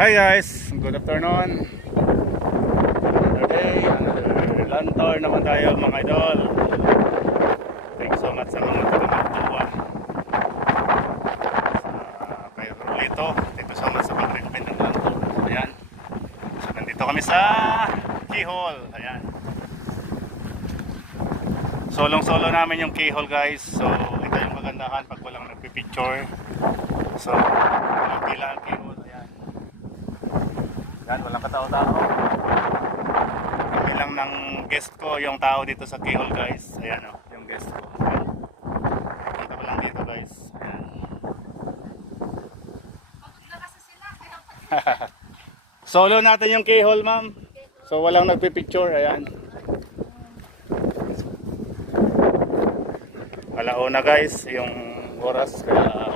Hi guys, good afternoon. Another day, another lantor naman tayo mga idol. Thanks so much sa mga taga-magtuwa. Kayo Rolito, thank you so much sa pag-recommend ng lantor. Ayan. So nandito kami sa keyhole. Ayan. Solong-solo namin yung keyhole guys. So ito yung kagandahan pag walang nagpipicture. So walang pila ang keyhole. Yan, walang katao-tao. Kami lang ng guest ko, yung tao dito sa keyhole guys. Ayan o, yung guest ko. Kita ko lang dito guys. Ayan. Solo natin yung keyhole ma'am. So walang nagpipicture. Ayan. Alauna guys, yung oras. Kaya